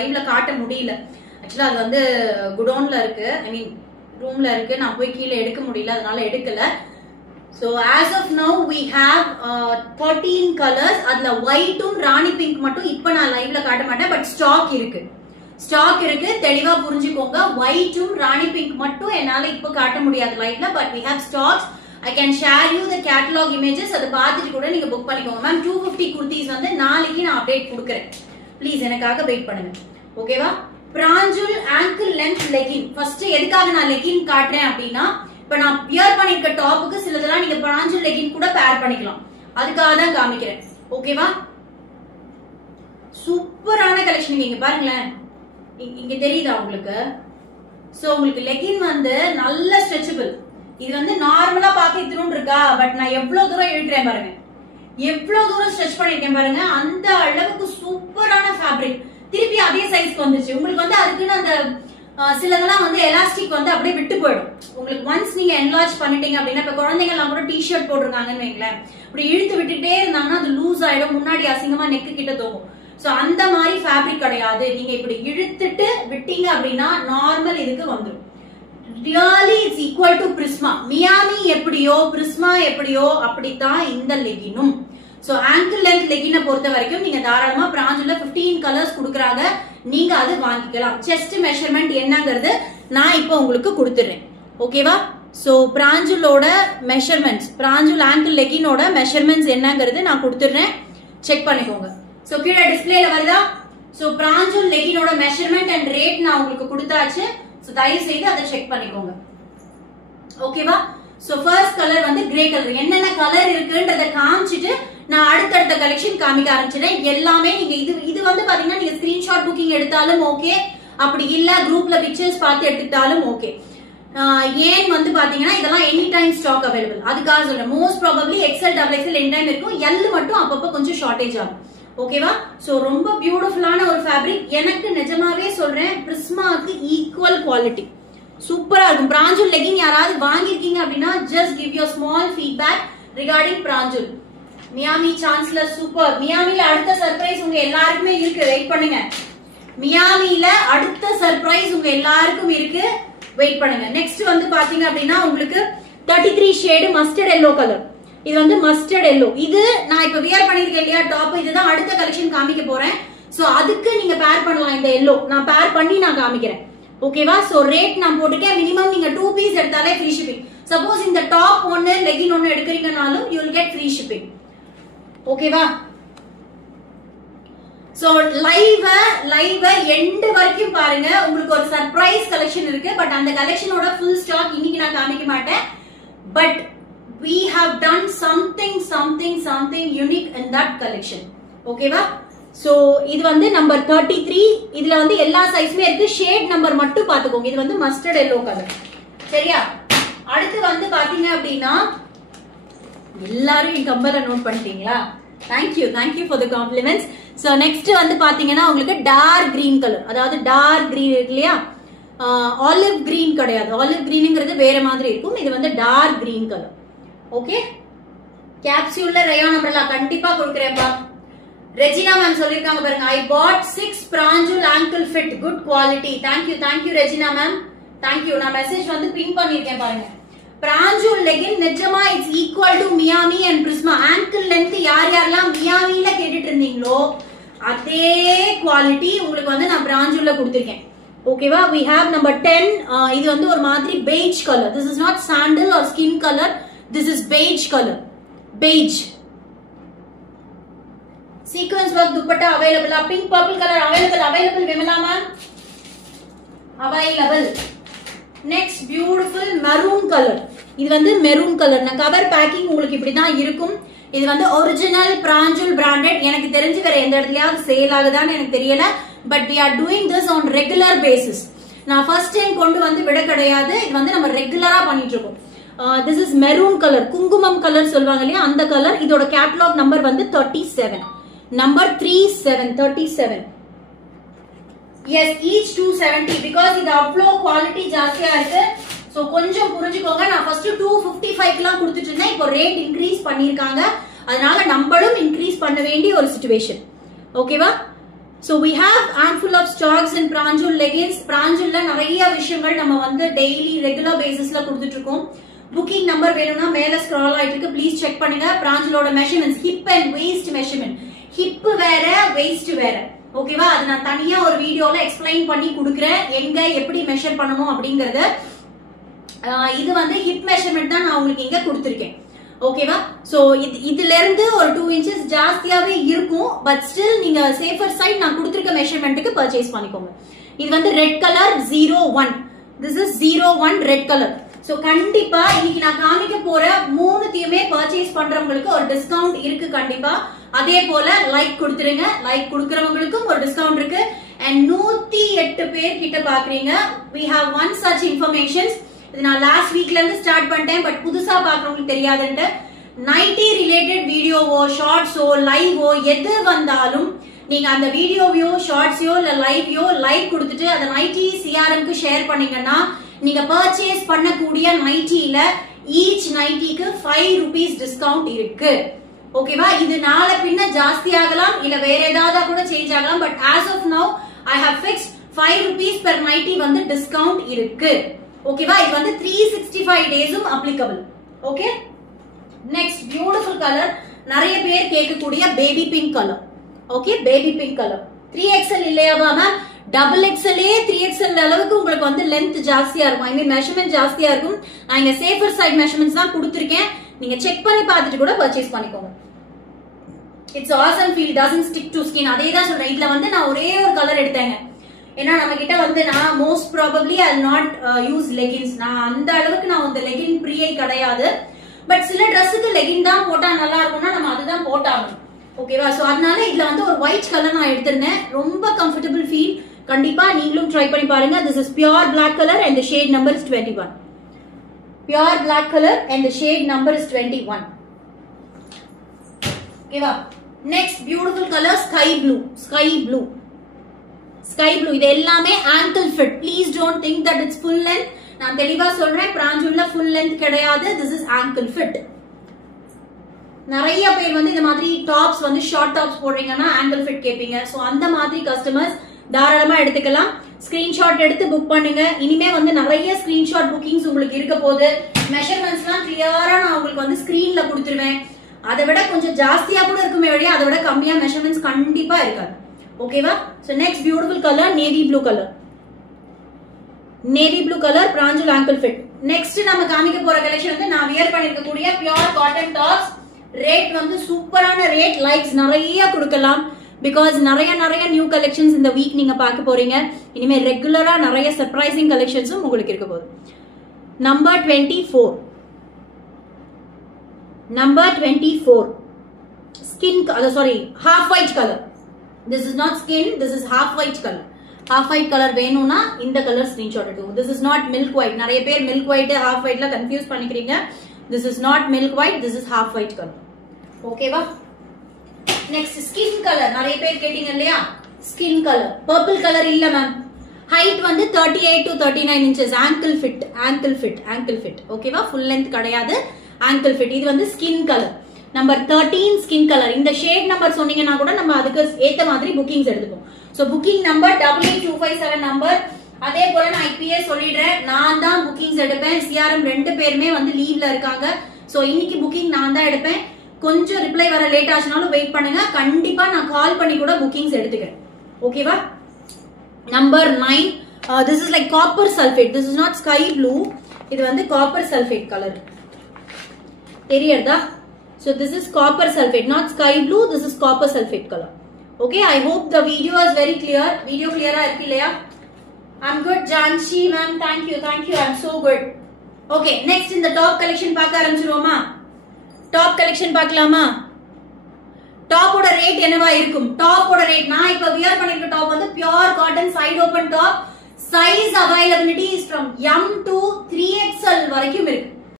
லைவ்ல காட்ட முடியல. ஆக்சுவலா அது வந்து குடோன்ல இருக்கு, ஐ மீன் ரூம்ல இருக்கு. நான் போய் கீழே எடுக்க முடியல, அதனால எடுக்கல. So as of now we have 13 colors. அதுல whiteம் ராணி பிங்க் மட்டும் இப்ப நான் லைவ்ல காட்ட மாட்டேன், பட் ஸ்டாக் இருக்கு. தெளிவா புரிஞ்சுக்கோங்க. whiteம் ராணி பிங்க் மட்டும் என்னால இப்ப காட்ட முடியாது லைவ்ல, but we have stocks. I can share you the catalog images. அதை பார்த்துட்டு கூட நீங்க புக் பண்ணிக்கோங்க மேம். 250 குர்த்திஸ் வந்து நாளைக்கு நான் அப்டேட் கொடுக்குறேன். ப்ளீஸ் எனக்காக வெயிட் பண்ணுங்க, ஓகேவா? பிராஞ்சுல் ஆங்கிள் லென்த் லெகின். ஃபர்ஸ்ட் எதுக்காக நான் லெகின் காட்டுறேன் அப்படின்னா, இப்ப நான் வியர் பண்ணிருக்க டாப்புக்கு சிலதெல்லாம் நீங்க பிராஞ்சுல் லெகின் கூட பேர் பண்ணிக்கலாம். அதுக்காக தான் காமிக்கிறேன், ஓகேவா? சூப்பரான கலெக்ஷன். இங்க பாருங்களேன், இங்க தெரியுதா உங்களுக்கு? சோ உங்களுக்கு லெகின் வந்து நல்ல ஸ்ட்ரெச்சபிள். இது வந்து நார்மலா பாக்க இத்திரும் இருக்கா, பட் நான் எவ்வளவு தூரம் இழுக்கிறேன் பாருங்க, எவ்வளவு தூரம் ஸ்ட்ரெச் பண்ணிருக்கேன் பாருங்க. அந்த அளவுக்கு சூப்பரான ஃபேப்ரிக். திருப்பி அதே சைஸ்க்கு வந்துச்சு. உங்களுக்கு வந்து அதுக்குன்னு அந்த சிலதெல்லாம் வந்து எலாஸ்டிக் வந்து அப்படியே விட்டு போயிடும். உங்களுக்கு ஒன்ஸ் நீங்க என்லார்ஜ் பண்ணிட்டீங்க அப்படின்னா, இப்ப குழந்தைங்க எல்லாம் கூட டிஷர்ட் போட்டிருக்காங்கன்னு வைங்களேன், இப்படி இழுத்து விட்டுட்டே இருந்தாங்கன்னா அது லூஸ் ஆயிடும், முன்னாடி அசிங்கமா நெக்கு கிட்ட தோகும். சோ அந்த மாதிரி ஃபேப்ரிக் கிடையாது. நீங்க இப்படி இழுத்துட்டு விட்டீங்க அப்படின்னா நார்மல் இதுக்கு வந்துடும். Really it's equal to Prisma. Miami எப்படியோ பிரிஸ்மா எப்படியோ அப்படித்தான் இந்த லெகினும். சோ ஆங்கிள் லென்த் லெகினை பொறுத்த வரைக்கும் நீங்க தாராளமா பிராஞ்சுல 15 கலர்ஸ் கொடுக்கறாங்க, நீங்க அது வாங்கிக்கலாம். செஸ்ட் மெஷர்மெண்ட் என்னங்கிறது நான் இப்போ உங்களுக்கு கொடுத்துறேன், ஓகேவா? சோ பிராஞ்சுலோட மெஷர்மெண்ட்ஸ், பிராஞ்சுல் ஆங்கிள் லெகினோட மெஷர்மெண்ட்ஸ் என்னங்கிறது நான் கொடுத்துறேன், செக் பண்ணிக்கோங்க. சோ கீழே டிஸ்பிளேல வருதா? சோ பிராஞ்சுல் லெகினோட மெஷர்மெண்ட் அண்ட் ரேட் நான் உங்களுக்கு கொடுத்தாச்சு. சோ தயவு செய்து அதை செக் பண்ணிக்கோங்க, ஓகேவா? சோ ஃபர்ஸ்ட் கலர் வந்து கிரே கலர். என்னென்ன கலர் இருக்குன்றத காமிச்சிட்டு நான் அடுத்தடுத்த கலெக்ஷன் காமிக்க ஆரம்பிச்சிட்டேன். எல்லாமே நீங்க இது வந்து பாத்தீங்கன்னா நீங்க ஸ்கிரீன்ஷாட் புக்கிங் எடுத்தாலும் ஓகே, அப்படி இல்ல குரூப்ல பிக்சர்ஸ் பார்த்து எடுத்துட்டாலும் ஓகே. ஏன் வந்து பாத்தீங்கன்னா இதெல்லாம் எனி டைம் ஸ்டாக் அவைலபிள், அதுக்காக சொல்றேன். Most probably XL XXL any time இருக்கும், L மட்டும் அப்பப்ப கொஞ்சம் ஷார்டேஜ் ஆகும், ஓகேவா? சோ ரொம்ப பியூட்டிஃபுல்லான ஒரு ஃபேப்ரிக். எனக்கு நிஜமாவே சொல்றேன், பிரிஸ்மாக்கு ஈக்குவல் குவாலிட்டி சூப்பரா இருக்கும். பிராஞ்சுல் லெகின் யாராவது வாங்கிருக்கீங்க அப்படின்னா just give your small feedback regarding Pranjul. Miami chancellor super. மியாமில அடுத்த சர்ப்ரைஸ் உங்க எல்லாருக்குமே இருக்கு, வெயிட் பண்ணுங்க. மியாமில அடுத்த சர்ப்ரைஸ் உங்க எல்லாருக்கும் இருக்கு, வெயிட் பண்ணுங்க. நெக்ஸ்ட் வந்து பாத்தீங்க அப்படின்னா உங்களுக்கு 33 ஷேடு மஸ்டர்ட் எல்லோ கலர். இது வந்து மஸ்டர்ட் எல்லோ. இது நான் இப்ப வியர் பண்ணிருக்கேன் இல்லையா டாப், இதுதான் அடுத்த கலெக்ஷன் காமிக்க போறேன். சோ அதுக்கு நீங்க பேர் பண்ணலாம். இந்த எல்லோ நான் பேர் பண்ணி நான் காமிக்கிறேன், ஓகேவா? சோ ரேட் நான் போட்டுக்கேன். மினிமம் நீங்க 2 பீஸ் எடுத்தாலே ஃப்ரீ ஷிப்பிங். சப்போஸ் இந்த டாப் ஒன்னு லெகின் ஒன்னு எடுக்கிறீங்கனாலும் you will get free shipping, ஓகேவா? சோ லைவ் எண்ட் வரைக்கும் பாருங்க, உங்களுக்கு ஒரு சர்ப்ரைஸ் கலெக்ஷன் இருக்கு. பட் அந்த கலெக்ஷனோட ஃபுல் ஸ்டாக் இன்னைக்கு நான் காமிக்க மாட்டேன். But we have done something unique in that collection, ஓகேவா? சோ இது வந்து நம்பர் 33. இதுல வந்து எல்லா சைஸ்மே இருக்கு. ஷேட் நம்பர் மட்டும் பாத்துக்கோங்க. இது வந்து மஸ்டர்ட் எல்லோ கலர், சரியா? அடுத்து வந்து பாத்தீங்க அப்படின்னா எல்லாரும் என் கம்பரை நோட் பண்ணிட்டீங்களா? Thank you for the compliments. So next வந்து பாத்தீங்கன்னா உங்களுக்கு டார்க் கிரீன் கலர், அதாவது டார்க் கிரீன் இருக்கு இல்லையா, ஆலிவ் கிரீன் கிடையாது. ஆலிவ் கிரீன்ங்கிறது வேற மாதிரி இருக்கும். இது வந்து டார்க் கிரீன் கலர், ஓகே? கேப்சூல்ல ரயான் அம்ரல்லா கண்டிப்பா கொடுக்குறேன்ப்பா. ரெஜினா மேம் சொல்லிருக்காங்க பாருங்க, I bought 6 Pranjul ankle fit, good quality. Thank you Regina ma'am, thank you. நான் மெசேஜ் வந்து பின் பண்ணிருக்கேன் பாருங்க. பிராஞ்சுல் லெகின் நிஜமா it's equal to Miami and Prisma. Angle length யாரெல்லாம் மியாமில கேட்டுட்டு இருந்தீங்களோ அதே குவாலிட்டி உங்களுக்கு வந்து நான் பிராஞ்சுல்ல கொடுத்திருக்கேன், ஓகேவா? we have number 10. இது வந்து ஒரு மாதிரி beige color. This is not sandal or skin color, this is beige color. beige sequence work dupatta available. Pink purple color available Vimala ma'am, available. Next beautiful maroon color. இது வந்து maroon colour. நான் cover packing உங்களுக்கு இப்படிதான் இருக்கும். இது வந்து original பிராஞ்சுல் branded. எனக்கு தெரிஞ்சு வேற எந்த இடத்துலயாவது சேல் ஆகுதான்னு எனக்கு தெரியல. But we are doing this on regular basis. நான் ஃபர்ஸ்ட் டைம் கொண்டு வந்து விட கிடையாது. இது வந்து நம்ம ரெகுலரா பண்ணிட்டு இருக்கோம். this is maroon color, குங்குமம் கலர் சொல்வாங்க இல்லையா, அந்த கலர். இதோட கேட்டலாக் நம்பர் வந்து 37, நம்பர் 37. yes, each 270 because இது அவ்ளோ குவாலிட்டி ஜாஸ்தியா இருக்கு. சோ கொஞ்சம் புரிஞ்சுக்கோங்க. நான் ஃபர்ஸ்ட் 255 லாம் கொடுத்துட்டு இருந்தேன். இப்போ ரேட் இன்க்ரீஸ் பண்ணிருக்காங்க. அதனால நம்மளும் இன்க்ரீஸ் பண்ண வேண்டிய ஒரு சிச்சுவேஷன், ஓகேவா? So we have handful of stocks in Pranjul leggings. Pranjulல நிறைய விஷயங்கள் நம்ம வந்து டெய்லி ரெகுலர் பேசிஸ்ல கொடுத்துட்டு இருக்கோம். புக்கிங் நம்பர் வேணும்னா மேல ஸ்க்ரால் ஆயிட்டு இருக்கு, ப்ளீஸ் செக் பண்ணுங்க. பிராஞ்சலோட measurements hip and waist measurement, hip வேற வெயிஸ்ட் வேற, ஓகேவா? அது நான் தனியா ஒரு வீடியோல எக்ஸ்பிளைன் பண்ணி கொடுக்குறேன், எங்க எப்படி மெஷர் பண்ணணும் அப்படிங்கறத. இது வந்து ஹிப் மெஷர்மெண்ட் தான் நான் உங்களுக்கு இங்க கொடுத்திருக்கேன், ஓகேவா? சோ இதுல இருந்து ஒரு 2 inches ஜாஸ்தியாவே இருக்கும், பட் ஸ்டில் நீங்க சேஃபர் சைட் நான் கொடுத்திருக்க மெஷர்மெண்ட்டுக்கு பர்ச்சேஸ் பண்ணிக்கோங்க. இது வந்து red colour 01, this is 01 red colour. So கண்டிப்பா இன்னைக்கு நான் காமிக்க போற 3த்தையுமே பர்ச்சேஸ் பண்றவங்களுக்கு ஒரு டிஸ்கவுண்ட் இருக்கு கண்டிப்பா. அதே போல லைக் கொடுத்துருங்க, லைக் கொடுக்கறவங்களுக்கும் ஒரு டிஸ்கவுண்ட் இருக்கு. அண்ட் 108 பேர் கிட்ட பாக்குறீங்க. we have one such informations. இது நான் லாஸ்ட் வீக்ல இருந்து ஸ்டார்ட் பண்ணிட்டேன், பட் புதுசா பாக்குறவங்களுக்கு தெரியாதுன்னு. நைட்டி ரிலேட்டட் வீடியோவோ ஷார்ட்ஸோ லைவோ எது வந்தாலும் நீங்க அந்த வீடியோவையோ ஷார்ட்ஸையோ இல்ல லைவையோ லைக் கொடுத்துட்டு அந்த நைட்டி சிஆர்எம்க்கு ஷேர் பண்ணீங்கன்னா நீங்க பர்ச்சேஸ் பண்ணக்கூடிய நைட்டில ஈச் நைட்டிக்கு 5 rupees டிஸ்கவுண்ட் இருக்கு, ஓகேவா? இது நாள பின்ன ஜாஸ்தி ஆகலாம், இல்ல வேற ஏதாவது கூட சேஞ்ச் ஆகலாம், but as of now I have fixed 5 rupees per nighty வந்து டிஸ்கவுண்ட் இருக்கு, ஓகேவா? இது வந்து 365 டேஸும் applicable, okay? Next beautiful colour, நிறைய பேர் கேட்கக்கூடிய பேபி பிங்க் கலர், ஓகே? பேபி பிங்க் கலர் 3XL இல்லையாவா மேம்? டபுள் எக்ஸ்எல்லே 3XL அளவுக்கு உங்களுக்கு வந்து லென்த் ஜாஸ்தியா இருக்கும், ஐ மீன் மெஷர்மெண்ட் ஜாஸ்தியா இருக்கும். நான் இங்க சேஃபர் சைட் மெஷர்மெண்ட்ஸ் தான் கொடுத்திருக்கேன், நீங்க செக் பண்ணி பார்த்துட்டு கூட பர்ச்சேஸ் பண்ணிக்கோங்க. It's awesome feel, doesn't stick to skin. அதே தான் சொல்றேன். இதுல வந்து நான் ஒரே ஒரு கலர் எடுத்தேங்க, ஏன்னா நம்ம கிட்ட வந்து நான் most probably I not use leggings. நான் அந்த அளவுக்கு நான் வந்து லெகின் பிரியை கிடையாது, பட் சில ட்ரெஸ்ஸுக்கு லெகின் தான் போட்டா நல்லா இருக்கும்னா நம்ம அதுதான் போட்டாகணும், ஓகேவா? சோ அதனால இதுல வந்து ஒரு ஒயிட் கலர் நான் எடுத்திருந்தேன், ரொம்ப கம்ஃபர்டபிள் ஃபீல். கண்டிப்பா நீங்களும் ட்ரை பண்ணி பாருங்க. This is pure black color and the shade number is 21. Pure black color and the shade number is 21. ஓகேவா? Next beautiful colour sky blue. Sky blue, sky blue இது எல்லாமே ankle fit. Please don't think that it's full length. நான் தெளிவா சொல்றேன், பிராஞ்சுல்ல full length கிடையாது. This is ankle fit. நிறைய பேர் வந்து இந்த மாதிரி டாப்ஸ் வந்து ஷார்ட் டாப்ஸ் போடுறீங்கன்னா ankle fit கேப்பீங்க. சோ அந்த மாதிரி கஸ்டமர்ஸ் தாராளமா எடுத்துக்கலாம். ஸ்கிரீன்ஷாட் எடுத்து புக் பண்ணுங்க. இனிமே வந்து நிறைய ஸ்கிரீன்ஷாட் புக்கிங்ஸ் உங்களுக்கு இருக்க போது. மெஷர்மெண்ட்ஸ் எல்லாம் கிளியரா நான் உங்களுக்கு வந்து ஸ்கிரீன்ல கொடுத்துருவேன். அதை விட கொஞ்சம் ஜாஸ்தியா கூட இருக்குமே வழியா அதை விட கம்மியா மெஷர்மெண்ட்ஸ் கண்டிப்பா இருக்காது, ஓகேவா? So next beautiful colour navy blue colour. Navy blue colour Pranjul ankle fit. Next நம்ம காமிக்க போற கலெக்ஷன் வந்து நான் வியர் பண்ணிருக்கக்கூடிய பியூர் காட்டன் டாப்ஸ். ரேட் வந்து சூப்பரான ரேட், லைக்ஸ் நிறைய கொடுக்கலாம். பிகாஸ் நிறைய நியூ கலெக்ஷன்ஸ் இந்த வீக் நீங்க பார்க்க போறீங்க. இனிமே ரெகுலரா நிறைய சர்ப்ரைசிங் கலெக்ஷன்ஸும் உங்களுக்கு இருக்க போகுது. Number 24, number 24 skin, sorry half white colour. This is not skin, this is half white colour. Half white colour வேணும்னா இந்த கலர் ஸ்கிரீன்ஷாட் எடுத்துக்கோங்க. This is not milk white. நிறைய பேர் மில்க் ஒயிட் ஹாஃப் ஒயிட்ல கன்ஃபியூஸ் பண்ணிக்கிறீங்க. This is not milk white, this is half white colour, ஓகேவா? Next skin colour நிறைய பேர் கேட்டீங்க இல்லையா? ஸ்கின் கலர் பர்பிள் கலர் இல்ல மேம். ஹைட் வந்து 38 to 39 inches. ankle fit, ankle fit, ankle fit, ஓகேவா? Full length கிடையாது, ankle fit. இது வந்து skin colour number 13 skin colour. இந்த ஷேட் நம்பர் சொன்னீங்கன்னா கூட நம்ம அதுக்கு ஏத்த மாதிரி புக்கிங்ஸ் எடுத்துப்போம். So booking number 88257 number. அதே போல நான் இப்பயே சொல்லிடுறேன், நான் தான் புக்கிங்ஸ் எடுப்பேன். சிஆர்எம் 2 பேருமே வந்து லீவ்ல இருக்காங்க. சோ இன்னைக்கு புக்கிங் நான் தான் எடுப்பேன். கொஞ்சம் ரிப்ளை வர லேட் ஆச்சுனாலும் வெயிட் பண்ணுங்க, கண்டிப்பா நான் கால் பண்ணி கூட புக்கிங்ஸ் எடுத்துக்கிறேன், ஓகேவா? Number 9, this is like copper sulphate. This is not sky blue, இது வந்து காப்பர் சல்ஃபேட் கலர், தெரியுதா? So this is copper sulfate, not sky blue. This is copper sulfate color. Okay, I hope the video is very clear. Video clear ah irukku illaya? I'm good, Janshi ma'am. Thank you, thank you. I'm so good. Okay, next in the top collection paaka aramchiroma. Top collection paakalama. Top oda rate enava irukum? Top oda rate na ipo wear pannirukka top vandu pure cotton side open top. Size availability is from M to 3XL varaikkum irukku.